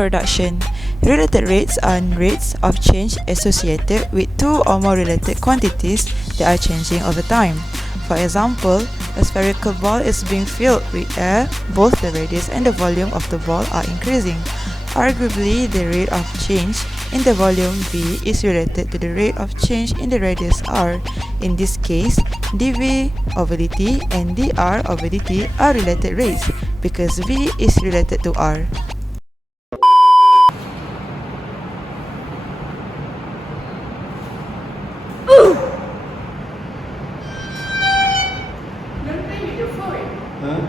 Introduction. Related rates are rates of change associated with two or more related quantities that are changing over time. For example, a spherical ball is being filled with air. Both the radius and the volume of the ball are increasing. Arguably, the rate of change in the volume V is related to the rate of change in the radius R. In this case, dV over dt and dr over dt are related rates because V is related to R. Don't play with your phone. Huh?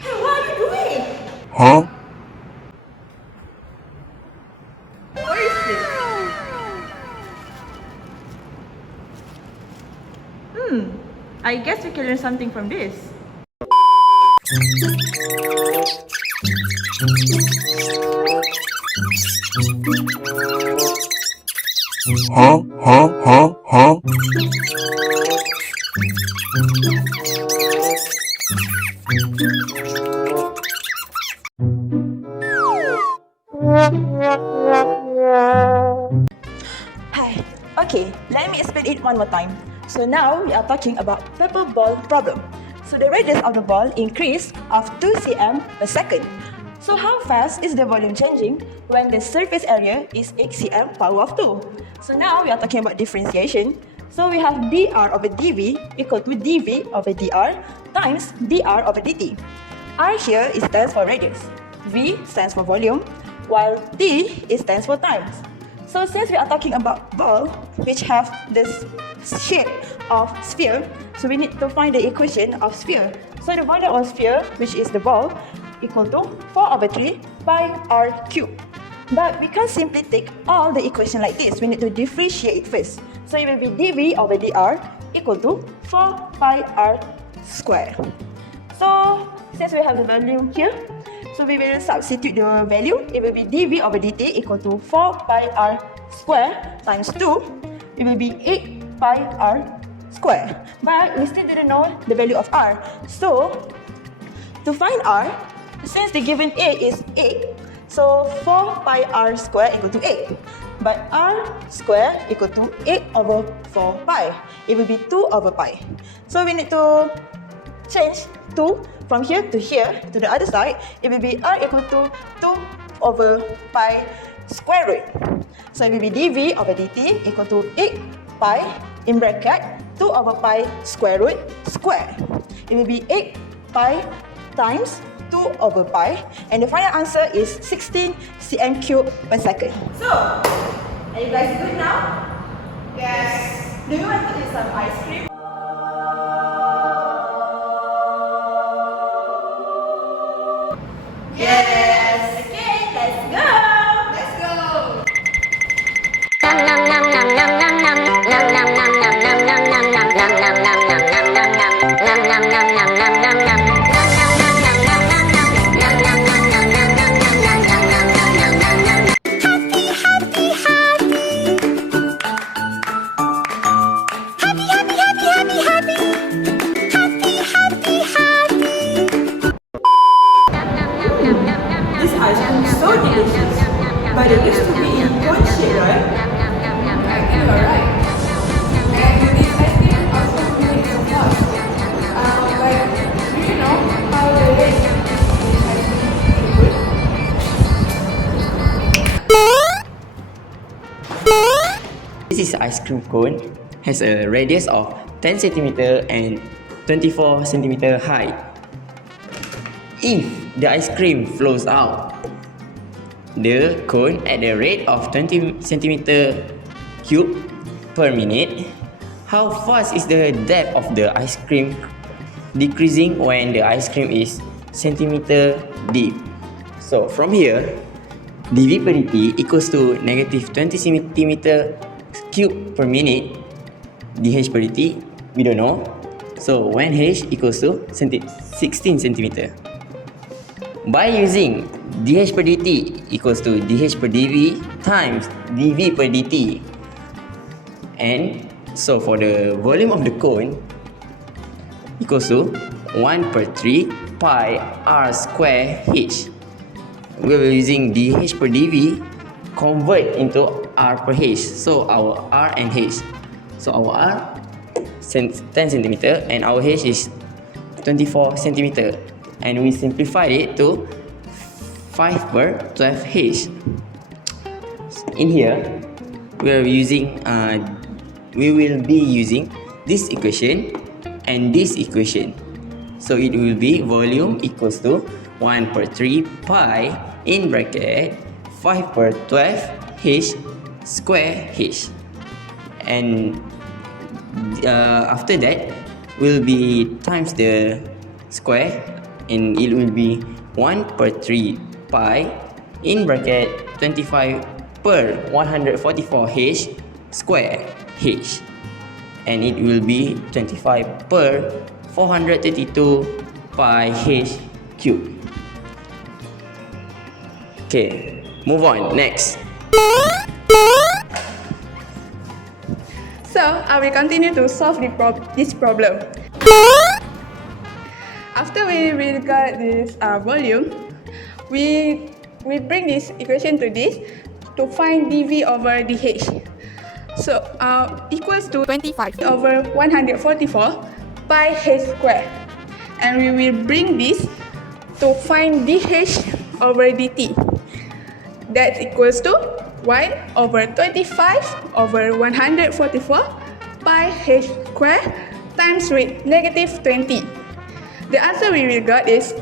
Hey, what are you doing? Huh? What is this? I guess we can learn something from this. Huh? Hi. Okay, let me explain it one more time. So now we are talking about pepper ball problem. So the radius of the ball increase of 2 cm per second. So how fast is the volume changing when the surface area is 8 cm power of 2? So now we are talking about differentiation. So we have dr over dv equal to dv over dr times dr over dt. R here stands for radius, V stands for volume, while T stands for times. So since we are talking about ball which have this shape of sphere, so we need to find the equation of sphere. So the volume of sphere, which is the ball, equal to 4 over 3 pi r cubed. But we can't simply take all the equation like this. We need to differentiate first. So it will be dv over dr equal to 4 pi r square. So since we have the value here, so we will substitute the value. It will be dv over dt equal to 4 pi r square times 2. It will be 8 pi r square. But we still didn't know the value of r. So to find r, since the given a is 8, so 4 pi r square equal to 8. But r square equal to 8 over 4 pi. It will be 2 over pi. So we need to change 2 from here to here to the other side. It will be r equal to 2 over pi square root. So it will be dv over dt equal to 8 pi in bracket 2 over pi square root square. It will be 8 pi times 2 over pi, and the final answer is 16 cm cubed per second. So, are you guys good now? Yes. Do you want to eat some ice cream? Yes. Okay, let's go. Let's go. This ice cream is so delicious, but it used to be in cone shape, right? I think you're right. And this ice cream also made from us. But do you know how the rate of this ice cream is good? This is ice cream cone, has a radius of 10 cm and 24 cm high. If the ice cream flows out the cone at the rate of 20 cm cube per minute, how fast is the depth of the ice cream decreasing when the ice cream is centimeter deep? So from here, dv per dt equals to negative 20 cm cube per minute. dh per dt, we don't know. So when h equals to 16 cm. By using dh per dt equals to dh per dv times dv per dt, and So for the volume of the cone equals to 1/3 pi r square h. We were using dH per dV convert into r per h. So our r and h. So our r 10 cm and our h is 24 cm. And we simplified it to 5/12h. In here, we will be using this equation and this equation. So it will be volume equals to 1/3 pi in bracket 5/12h square h. And after that will be times the square, and it will be 1/3 pi in bracket 25/144h square h, and it will be 25/432 pi h cube. Okay, move on. Next. So, I will continue to solve this problem. After we got this volume, we bring this equation to this to find dV over dH. So, equals to 25 over 144 pi h square. And we will bring this to find dH over dt. That equals to 1 over 25 over 144 pi h square times with negative 20. The answer we will got is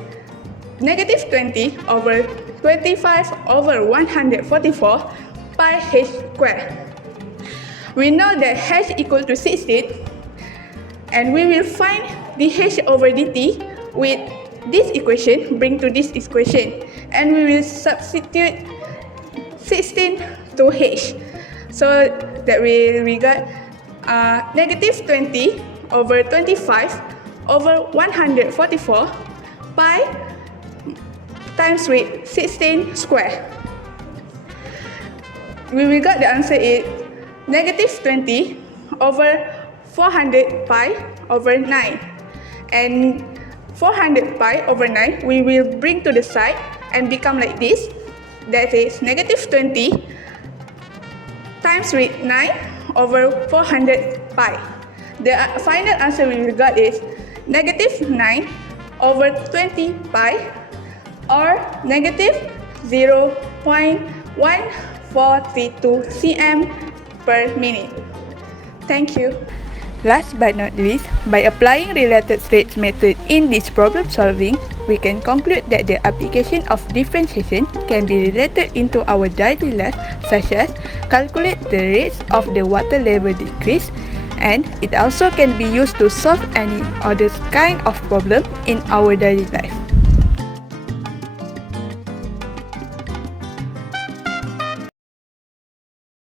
negative 20 over 25 over 144 pi h square. We know that h equal to 16, and we will find dH over dt with this equation, bring to this equation, and we will substitute 16 to h. So that we got negative 20 over 25 over 144 pi times with 16 square. We will got the answer is negative 20 over 400 pi over 9. And 400 pi over 9 we will bring to the side and become like this. That is negative 20 times with 9 over 400 pi. The final answer we will got is negative 9 over 20 pi, or negative 0.1432 cm per minute. Thank you. Last but not least, by applying related rates method in this problem solving, we can conclude that the application of differentiation can be related into our daily life, such as calculate the rates of the water level decrease, and it also can be used to solve any other kind of problem in our daily life.